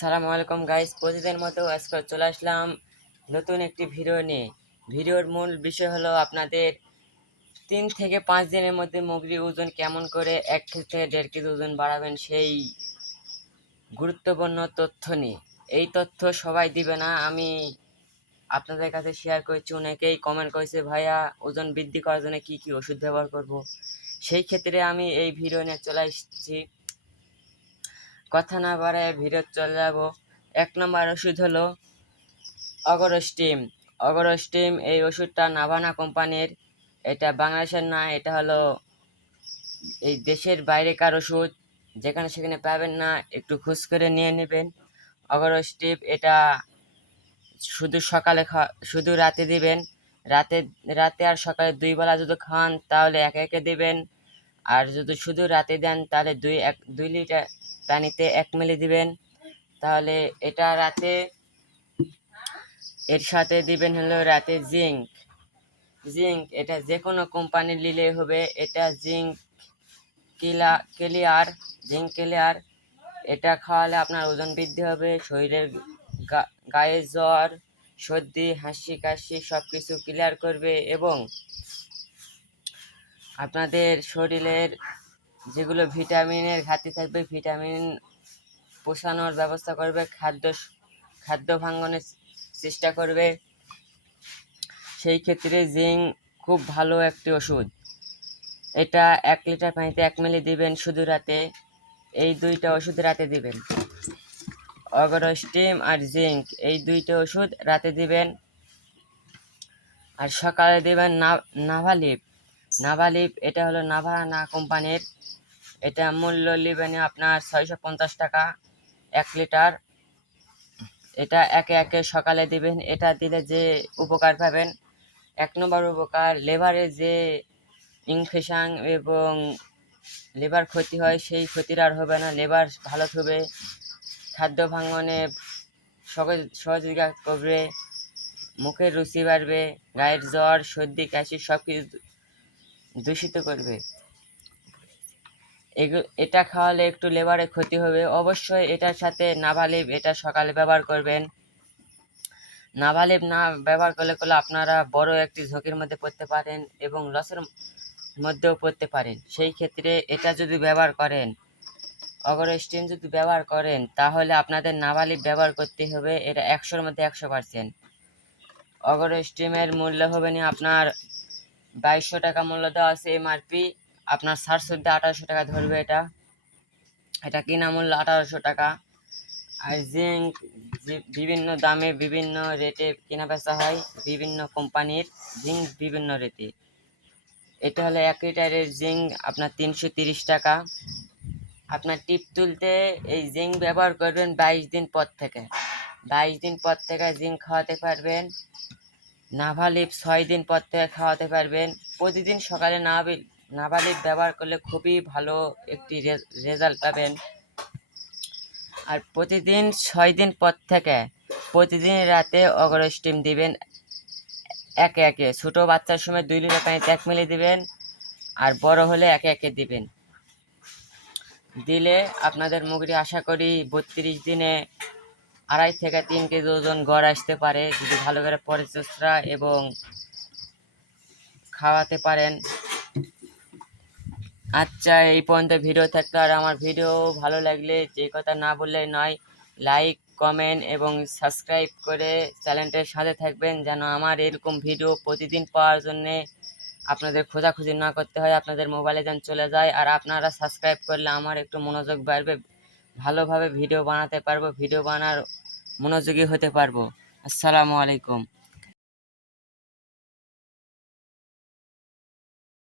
সালামু আলাইকুম গাইস, প্রতিদিনের মতো আজকে চলে আসলাম নতুন একটি ভিডিও নিয়ে। ভিডিওর মূল বিষয় হলো আপনাদের 3 থেকে 5 দিনের মধ্যে মুরগির ওজন কেমন করে 1 থেকে 1.5 কেজি ওজন বাড়াবেন, সেই গুরুত্বপূর্ণ তথ্য নিয়ে। এই তথ্য সবাই দিবে না, আমি আপনাদের কাছে শেয়ার করেছি। অনেকেই কমেন্ট করেছে, ভাইয়া ওজন বৃদ্ধি করার জন্য কি কি ওষুধ ব্যবহার করব। সেই ক্ষেত্রে আমি এই ভিডিও নিয়ে চলে এসেছি। কথা না বাড়ায় ভিডিও চলে যাব। 1 নম্বর ওষুধ হলো অগরস্টিম। অগরস্টিম এই ওষুধটা নাভানা কোম্পানির, এটা বাংলাদেশের না, এটা হলো এই দেশের বাইরেকার ওষুধ। যেখানে সেখানে পাবেন না, একটু খোঁজ করে নিয়ে নেবেন। অগরস্টিম এটা শুধু রাতে দিবেন। রাতে রাতে আর সকালে 2 বেলা যদি খান তাহলে একে একে দিবেন। আর যদি শুধু রাতে দেন তাহলে 2 লিটার পানিতে 1 মিলি দিবেন। তাহলে এটা রাতে, এর সাথে দিবেন হলো রাতে জিঙ্ক। এটা যে কোনো কোম্পানির নিলে হবে। এটা জিঙ্ক ক্লিয়ার। এটা খাওয়ালে আপনার ওজন বৃদ্ধি হবে, শরীরের গায়ে জ্বর, সর্দি, হাসি কাশি সব কিছু ক্লিয়ার করবে এবং আপনাদের শরীরের যেগুলো ভিটামিনের ঘাটতি থাকবে ভিটামিন পোষানোর ব্যবস্থা করবে, খাদ্য ভাঙনের চেষ্টা করবে। সেই ক্ষেত্রে জিঙ্ক খুব ভালো একটি ওষুধ। এটা 1 লিটার পানিতে 1 মিলি দিবেন শুধু রাতে। এই 2টা ওষুধ রাতে দিবেন, অগরস্টিম আর জিঙ্ক, এই 2টা ওষুধ রাতে দিবেন। আর সকালে দিবেন নাভালিপ। এটা হলো নাভানা কোম্পানির। এটা মূল্য নেবেন আপনার 650 টাকা 1 লিটার। এটা একে একে সকালে দিবেন। এটা দিলে যে উপকার পাবেন, 1 নম্বর উপকার, লেভারে যে ইনফেকশন এবং লিভার ক্ষতি হয় সেই ক্ষতির আর হবে না, লিভার ভালো থাকবে, খাদ্য ভাঙনে সহযোগিতা করবে, মুখের রুচি বাড়বে, গায়ের জ্বর, সর্দি, কাশি সব কিছু দূষিত করবে। এটা খাওয়ালে একটু লিভারে ক্ষতি হবে। অবশ্যই এটার সাথে নাভালিপ এটা সকালে ব্যবহার করবেন। নাভালিপ না ব্যবহার করলে আপনারা বড় একটি ঝুঁকির মধ্যে পড়তে পারেন এবং লসের মধ্যেও পড়তে পারেন। সেই ক্ষেত্রে এটা যদি ব্যবহার করেন, অগরস্টিম যদি ব্যবহার করেন, তাহলে আপনাদের নাভালিপ ব্যবহার করতে হবে। এটা 100-র মধ্যে 100%। অগরস্টিমের মূল্য হবে না আপনার 2200 টাকা মূল্য দেওয়া আছে এমআরপি, আপনার সার্চ মধ্যে 1800 টাকা ধরবে। এটা কিনা মূল্য 1800 টাকা। আর জিঙ্ক বিভিন্ন দামে বিভিন্ন রেটে কেনা বেচা হয়, বিভিন্ন কোম্পানির জিঙ্ক বিভিন্ন রেটে। এটা হলো 1 লিটারের জিঙ্ক আপনার 330 টাকা। আপনার টিপ তুলতে এই জিঙ্ক ব্যবহার করবেন 22 দিন পর থেকে। 22 দিন পর থেকে জিঙ্ক খাওয়াতে পারবেন। নাভালিপ 6 দিন পর থেকে খাওয়াতে পারবেন। প্রতিদিন সকালে নাভালিপ ব্যবহার করলে খুবই ভালো একটি রেজাল্ট পাবেন। আর প্রতিদিন 6 দিন পর থেকে প্রতিদিন রাতে অগরস্টিম দিবেন একে একে। ছোটো বাচ্চার সময় 2 লিটার পানিতে 1 মিলি দিবেন, আর বড় হলে একে একে দিবেন। দিলে আপনাদের মুরগি আশা করি 32 দিনে 2.5 থেকে 3 কেজি ওজন গড় আসতে পারে, যদি ভালো করে পরিচর্যা এবং খাওয়াতে পারেন। আচ্ছা, এই পর্যন্ত ভিডিও থাকতো। আর আমার ভিডিও ভালো লাগলে যে কথা না বললে নয়, লাইক, কমেন্ট এবং সাবস্ক্রাইব করে চ্যানেলটার সাথে থাকবেন, যেন আমার এরকম ভিডিও প্রতিদিন পাওয়ার জন্যে আপনাদের খোঁজাখুঁজি না করতে হয়, আপনাদের মোবাইলে যেন চলে যায়। আর আপনারা সাবস্ক্রাইব করলে আমার একটু মনোযোগ বাড়বে, ভালোভাবে ভিডিও বানাতে পারবো, ভিডিও বানার মনোযোগী হতে পারবো। আসসালামু আলাইকুম।